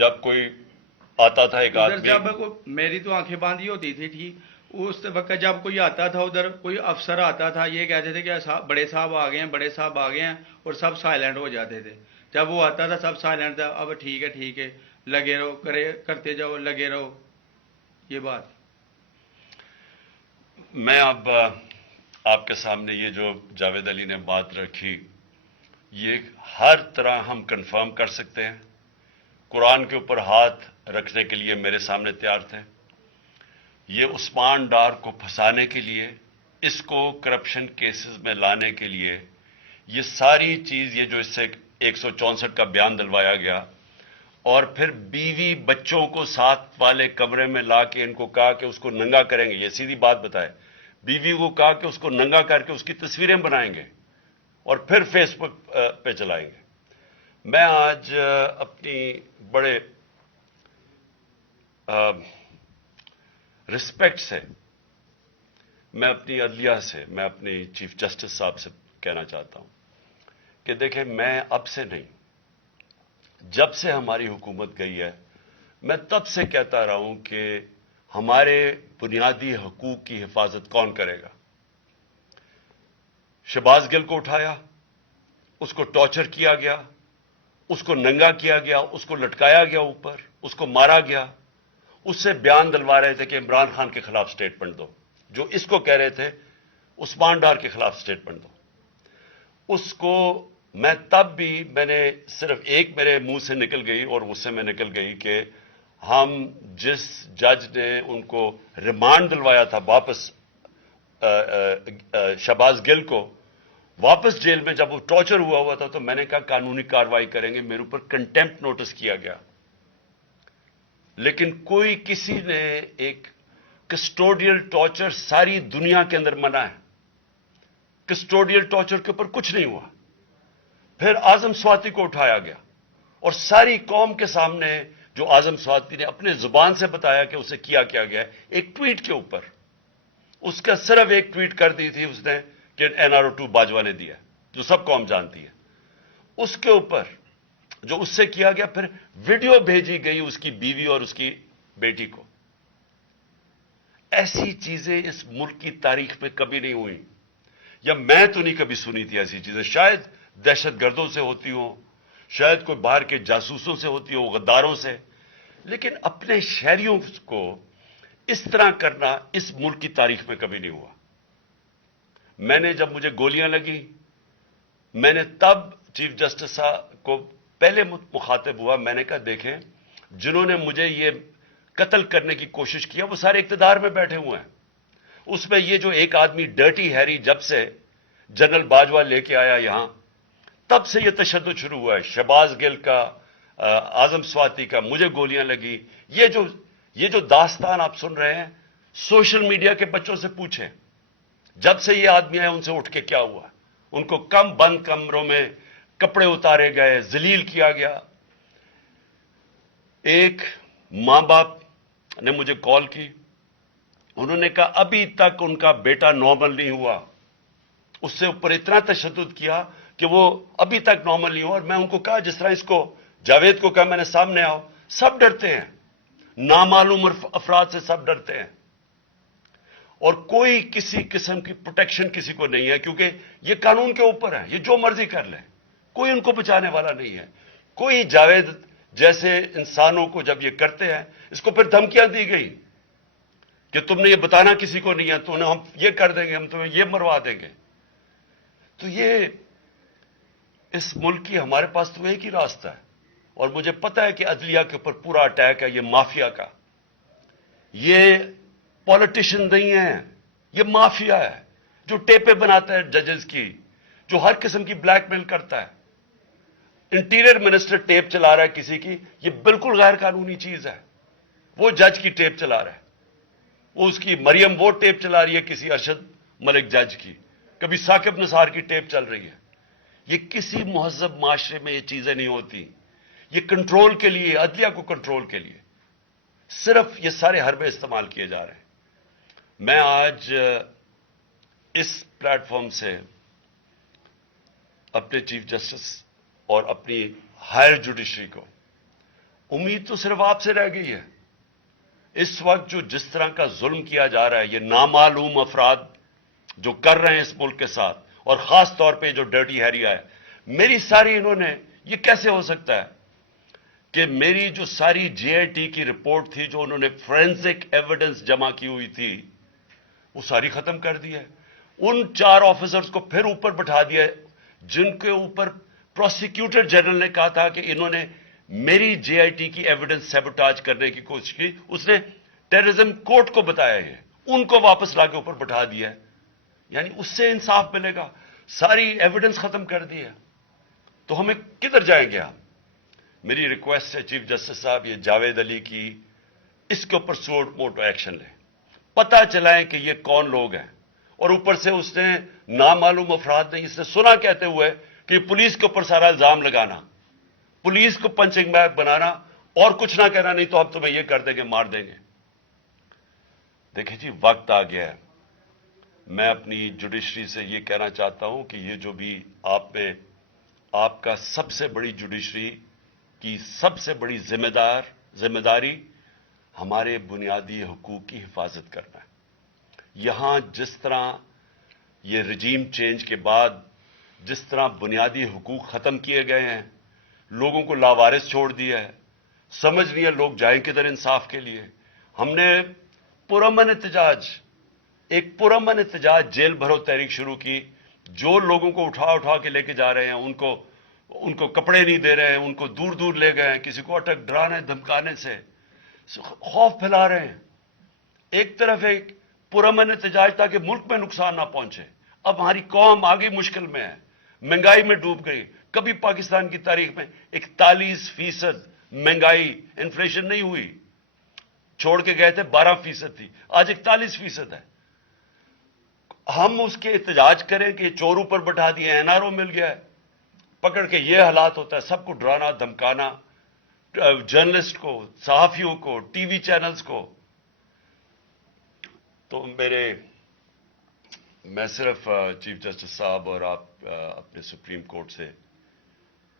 جب کوئی آتا تھا ایک ادھر آدمی. جب میری تو آنکھیں باندھی ہوتی تھی ٹھیک، اس وقت جب کوئی آتا تھا ادھر، کوئی افسر آتا تھا، یہ کہتے تھے کہ بڑے صاحب آ گئے ہیں، بڑے صاحب آ گئے ہیں، اور سب سائلنٹ ہو جاتے تھے. جب وہ آتا تھا سب سائلنٹ تھا، اب ٹھیک ہے لگے رہو، کرتے جاؤ، لگے رہو. یہ بات میں اب آپ کے سامنے یہ جو جاوید علی نے بات رکھی، یہ ہر طرح ہم کنفرم کر سکتے ہیں. قرآن کے اوپر ہاتھ رکھنے کے لیے میرے سامنے تیار تھے. یہ عثمان ڈار کو پھنسانے کے لیے، اس کو کرپشن کیسز میں لانے کے لیے، یہ ساری چیز، یہ جو اس سے 164 کا بیان دلوایا گیا، اور پھر بیوی بچوں کو ساتھ والے کمرے میں لا کے ان کو کہا کہ اس کو ننگا کریں گے. یہ سیدھی بات بتائے، بیوی کو کہا کہ اس کو ننگا کر کے اس کی تصویریں بنائیں گے اور پھر فیس بک پہ چلائیں گے. میں آج اپنی بڑے رسپیکٹ سے، میں اپنی عدلیہ سے، میں اپنی چیف جسٹس صاحب سے کہنا چاہتا ہوں کہ دیکھیں، میں اب سے نہیں، جب سے ہماری حکومت گئی ہے، میں تب سے کہتا رہا ہوں کہ ہمارے بنیادی حقوق کی حفاظت کون کرے گا. شہباز گل کو اٹھایا، اس کو ٹارچر کیا گیا، اس کو ننگا کیا گیا، اس کو لٹکایا گیا اوپر، اس کو مارا گیا. اس سے بیان دلوا رہے تھے کہ عمران خان کے خلاف سٹیٹمنٹ دو، جو اس کو کہہ رہے تھے عثمان ڈار کے خلاف سٹیٹمنٹ دو. اس کو میں نے صرف ایک میرے منہ سے نکل گئی اور اس سے میں نکل گئی کہ ہم جس جج نے ان کو ریمانڈ دلوایا تھا واپس، شہباز گل کو واپس جیل میں، جب وہ ٹارچر ہوا تھا، تو میں نے کہا قانونی کارروائی کریں گے. میرے اوپر کنٹیمپٹ نوٹس کیا گیا، لیکن کسی نے ایک کسٹوڈیل ٹارچر ساری دنیا کے اندر منع ہے، کسٹوڈیل ٹارچر کے اوپر کچھ نہیں ہوا. پھر اعظم سواتی کو اٹھایا گیا اور ساری قوم کے سامنے جو اعظم سواتی نے اپنے زبان سے بتایا کہ اسے کیا گیا، ایک ٹویٹ کے اوپر، اس کا صرف ایک ٹویٹ کر دی تھی اس نے کہ NRO2 باجوہ نے دیا، جو سب قوم جانتی ہے. اس کے اوپر جو اس سے کیا گیا، پھر ویڈیو بھیجی گئی اس کی بیوی اور اس کی بیٹی کو. ایسی چیزیں اس ملک کی تاریخ میں کبھی نہیں ہوئی، یا میں تو نہیں کبھی سنی تھی ایسی چیزیں. شاید دہشت گردوں سے ہوتی ہوں، شاید کوئی باہر کے جاسوسوں سے ہوتی ہو، غداروں سے، لیکن اپنے شہریوں کو اس طرح کرنا اس ملک کی تاریخ میں کبھی نہیں ہوا. میں نے جب مجھے گولیاں لگی، میں نے تب چیف جسٹس صاحب کو پہلے مخاطب ہوا. میں نے کہا دیکھیں، جنہوں نے مجھے یہ قتل کرنے کی کوشش کیا وہ سارے اقتدار میں بیٹھے ہوئے ہیں. اس میں یہ جو ایک آدمی ڈرٹی ہیری جب سے جنرل باجوہ لے کے آیا یہاں، تب سے یہ تشدد شروع ہوا ہے. شہباز گل کا، اعظم سواتی کا، مجھے گولیاں لگی. یہ جو داستان آپ سن رہے ہیں، سوشل میڈیا کے بچوں سے پوچھیں، جب سے یہ آدمی آئے ان سے اٹھ کے کیا ہوا. ان کو بند کمروں میں کپڑے اتارے گئے، ذلیل کیا گیا. ایک ماں باپ نے مجھے کال کی، انہوں نے کہا ابھی تک ان کا بیٹا نارمل نہیں ہوا. اس سے اوپر اتنا تشدد کیا کہ وہ ابھی تک نارمل نہیں ہوا. اور میں ان کو کہا، جس طرح اس کو جاوید کو کہا میں نے سامنے آؤ، سب ڈرتے ہیں، نامعلوم افراد سے سب ڈرتے ہیں، اور کوئی کسی قسم کی پروٹیکشن کسی کو نہیں ہے، کیونکہ یہ قانون کے اوپر ہے، یہ جو مرضی کر لیں، کوئی ان کو بچانے والا نہیں ہے. کوئی جاوید جیسے انسانوں کو جب یہ کرتے ہیں، اس کو پھر دھمکیاں دی گئی کہ تم نے یہ بتانا کسی کو نہیں ہے، تو ہم یہ کر دیں گے، ہم تمہیں یہ مروا دیں گے. تو یہ اس ملک کی، ہمارے پاس تو ایک ہی راستہ ہے، اور مجھے پتا ہے کہ عدلیہ کے اوپر پورا اٹیک ہے یہ مافیا کا. یہ پولیٹیشین نہیں ہے، یہ مافیا ہے جو ٹیپیں بناتا ہے ججز کی، جو ہر قسم کی بلیک میل کرتا ہے. انٹیریئر منسٹر ٹیپ چلا رہا ہے کسی کی، یہ بالکل غیر قانونی چیز ہے. وہ جج کی ٹیپ چلا رہا ہے، وہ اس کی مریم وہ ٹیپ چلا رہی ہے کسی ارشد ملک جج کی، کبھی ثاقب نثار کی ٹیپ چل رہی ہے. یہ کسی مہذب معاشرے میں یہ چیزیں نہیں ہوتی. یہ کنٹرول کے لیے، عدلیہ کو کنٹرول کے لیے صرف یہ سارے حربے استعمال کیے جا رہے ہیں. میں آج اس پلیٹ فارم سے اپنے چیف جسٹس اور اپنی ہائر جوڈیشری کو امید تو صرف آپ سے رہ گئی ہے. اس وقت جو جس طرح کا ظلم کیا جا رہا ہے، یہ نامعلوم افراد جو کر رہے ہیں اس ملک کے ساتھ، اور خاص طور پہ جو ڈرٹی ہیریا ہے، میری ساری انہوں نے، یہ کیسے ہو سکتا ہے کہ میری جو ساری جے آئی ٹی کی رپورٹ تھی، جو انہوں نے فورینسک ایویڈنس جمع کی ہوئی تھی، وہ ساری ختم کر دی ہے. ان 4 آفیسرز کو پھر اوپر بٹھا دیا ہے جن کے اوپر پروسیکیوٹر جنرل نے کہا تھا کہ انہوں نے میری جے آئی ٹی کی ایویڈنس سیبوٹاج کرنے کی کوشش کی. اس نے ٹیررزم کورٹ کو بتایا ہے، ان کو واپس لا کے اوپر بٹھا دیا ہے. یعنی اس سے انصاف ملے گا؟ ساری ایویڈنس ختم کر دی ہے. تو ہمیں کدھر جائیں گے ہم؟ میری ریکویسٹ ہے چیف جسٹس صاحب، یہ جاوید علی کی، اس کے اوپر سوٹ موٹو ایکشن لیں، پتہ چلائیں کہ یہ کون لوگ ہیں. اور اوپر سے اس نے نامعلوم افراد نے اس نے سنا کہتے ہوئے کہ پولیس کے اوپر سارا الزام لگانا، پولیس کو پنچنگ بیگ بنانا اور کچھ نہ کہنا، نہیں تو اب تمہیں یہ کر دیں گے، مار دیں گے. دیکھیں جی، وقت آ گیا ہے. میں اپنی جوڈیشری سے یہ کہنا چاہتا ہوں کہ یہ جو بھی آپ کا سب سے بڑی جوڈیشری کی سب سے بڑی ذمہ داری ہمارے بنیادی حقوق کی حفاظت کرنا ہے. یہاں جس طرح یہ رجیم چینج کے بعد جس طرح بنیادی حقوق ختم کیے گئے ہیں، لوگوں کو لاوارث چھوڑ دیا ہے، سمجھ نہیں ہے لوگ جائیں کدھر انصاف کے لیے. ہم نے ایک پرامن احتجاج جیل بھرو تحریک شروع کی. جو لوگوں کو اٹھا کے لے کے جا رہے ہیں، ان کو کپڑے نہیں دے رہے ہیں، ان کو دور دور لے گئے ہیں، کسی کو اٹک ڈرانے دھمکانے سے خوف پھیلا رہے ہیں. ایک طرف ایک پرامن احتجاج تاکہ ملک میں نقصان نہ پہنچے. اب ہماری قوم آگے مشکل میں ہے، مہنگائی میں ڈوب گئی. کبھی پاکستان کی تاریخ میں 41% مہنگائی انفلیشن نہیں ہوئی. چھوڑ کے گئے تھے 12% تھی، آج 41% ہے. ہم اس کے احتجاج کریں کہ چور اوپر بٹھا دیے، این آر او مل گیا ہے، پکڑ کے یہ حالات ہوتا ہے. سب کو ڈرانا دھمکانا، جرنلسٹ کو، صحافیوں کو، ٹی وی چینلز کو. تو میں صرف چیف جسٹس صاحب اور آپ اپنے سپریم کورٹ سے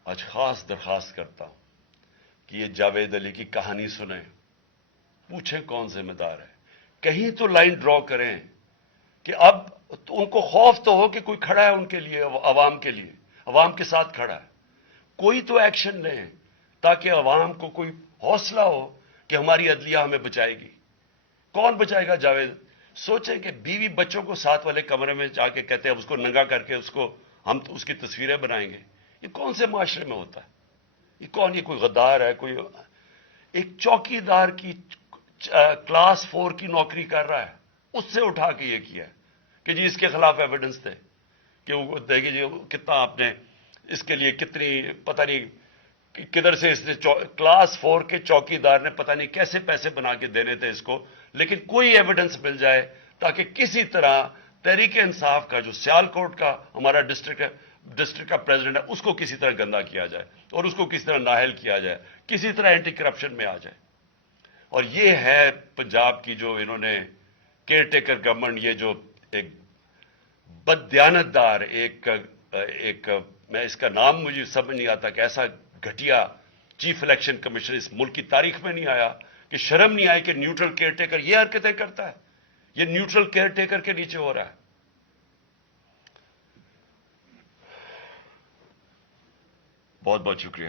آج خاص درخواست کرتا ہوں کہ یہ جاوید علی کی کہانی سنیں، پوچھیں کون ذمہ دار ہے. کہیں تو لائن ڈرا کریں کہ اب ان کو خوف تو ہو کہ کوئی کھڑا ہے ان کے لیے، عوام کے لیے، عوام کے ساتھ کھڑا ہے. کوئی تو ایکشن لیں تاکہ عوام کو کوئی حوصلہ ہو کہ ہماری عدلیہ ہمیں بچائے گی. کون بچائے گا جاوید؟ سوچیں کہ بیوی بچوں کو ساتھ والے کمرے میں جا کے کہتے ہیں اس کو ننگا کر کے ہم اس کی تصویریں بنائیں گے. یہ کون سے معاشرے میں ہوتا ہے؟ یہ کوئی غدار ہے؟ کوئی ایک چوکی دار کی کلاس 4 کی نوکری کر رہا ہے، اس سے اٹھا کے یہ کیا ہے کہ جی اس کے خلاف ایویڈنس تھے کہ وہ دیکھیے جی کتنا آپ نے اس کے لیے کتنی پتہ نہیں کدھر سے اس نے کلاس 4 کے چوکی دار نے پتہ نہیں کیسے پیسے بنا کے دینے تھے اس کو. لیکن کوئی ایویڈنس مل جائے تاکہ کسی طرح تحریک انصاف کا جو سیالکوٹ کا ہمارا ڈسٹرکٹ کا پریزیڈنٹ ہے، اس کو کسی طرح گندا کیا جائے اور اس کو کسی طرح نااہل کیا جائے، کسی طرح اینٹی کرپشن میں آ جائے. اور یہ ہے پنجاب کی جو انہوں نے کیئر ٹیکر گورنمنٹ، یہ جو ایک بددیانت دار ایک میں اس کا نام مجھے سمجھ نہیں آتا کہ ایسا گھٹیا چیف الیکشن کمیشن اس ملک کی تاریخ میں نہیں آیا کہ شرم نہیں آئی کہ نیوٹرل کیئر ٹیکر یہ حرکتیں کرتا ہے. یہ نیوٹرل کیئر ٹیکر کے نیچے ہو رہا ہے. بہت بہت شکریہ.